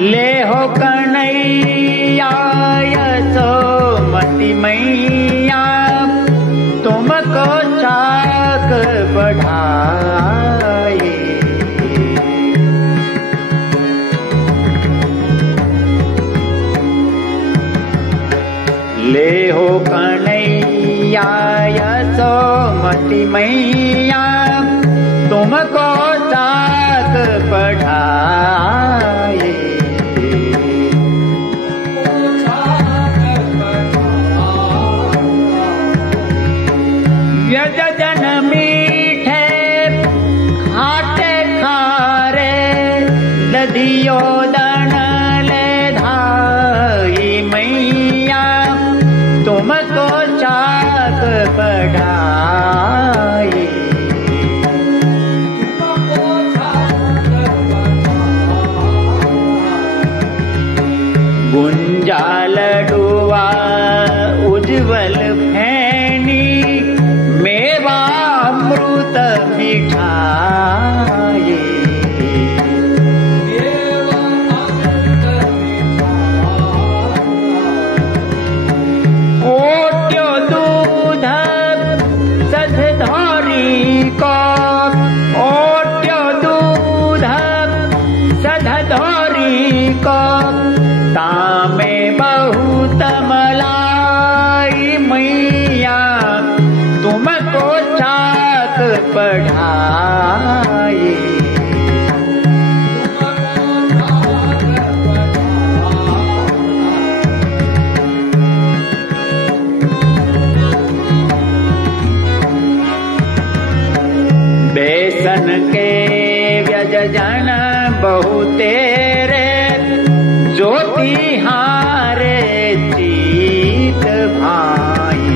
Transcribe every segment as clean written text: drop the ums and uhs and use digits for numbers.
ले हो कन्हैया यशोमती मैया तुमको चाक बढ़ाए। ले हो कन्हैया यशोमती मैया तुमको चाक बढ़ाए। व्यंजन मीठे खाटे खारे दधियो दन ले धाई मैया तुमको चाक बढ़ाए। गुंजाल डुआ उज्जवल फैनी मेवा अमृत मिठाई। ओट्यो दूध सध धौरी को ओट्यो दूध सध धौरी को तामे बहुत मलाई मैया तुमको चाक बढ़ाए। बेसन के व्यंजन बहुतेरे ज्योति हारे चित भाई।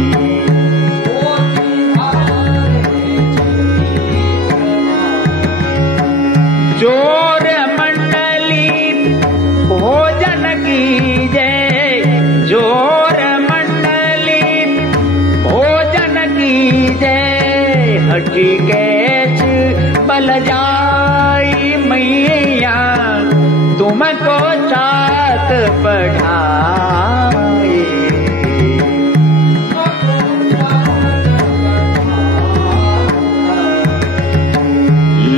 जोर मंडली भोजन कीजे जोर मंडली भोजन कीजे हटी केच बल जाई मैया तुमको चाक बढ़ाए।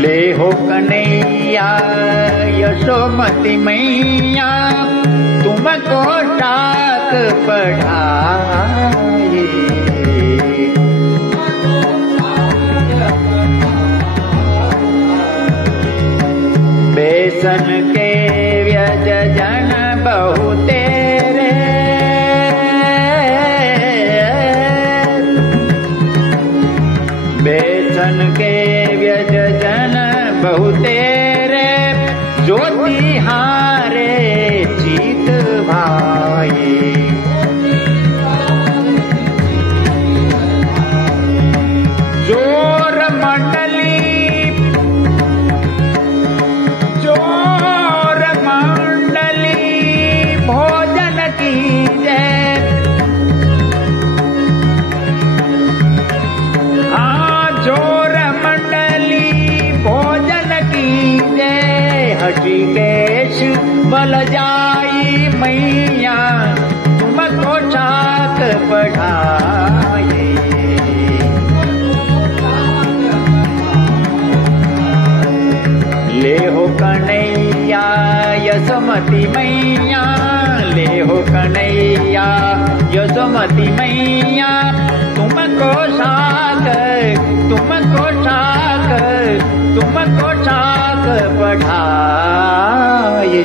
ले हो कन्हैया यशोमती मैया तुमको चाक बढ़ाए। बेसन के व्यंजन बहुतेरे बेसन के व्यंजन बहुतेरे ज्योति हारे चित भाई। जोर मंडली भोजन कीजे जोर मंडली भोजन कीजे हृषिकेश बल जाई मैया तुमको चाक बढ़ाए। ले हो कन्हैया यशोमती मैया ले हो कन्हैया यशोमती मैया तुमको चाक बढ़ाए।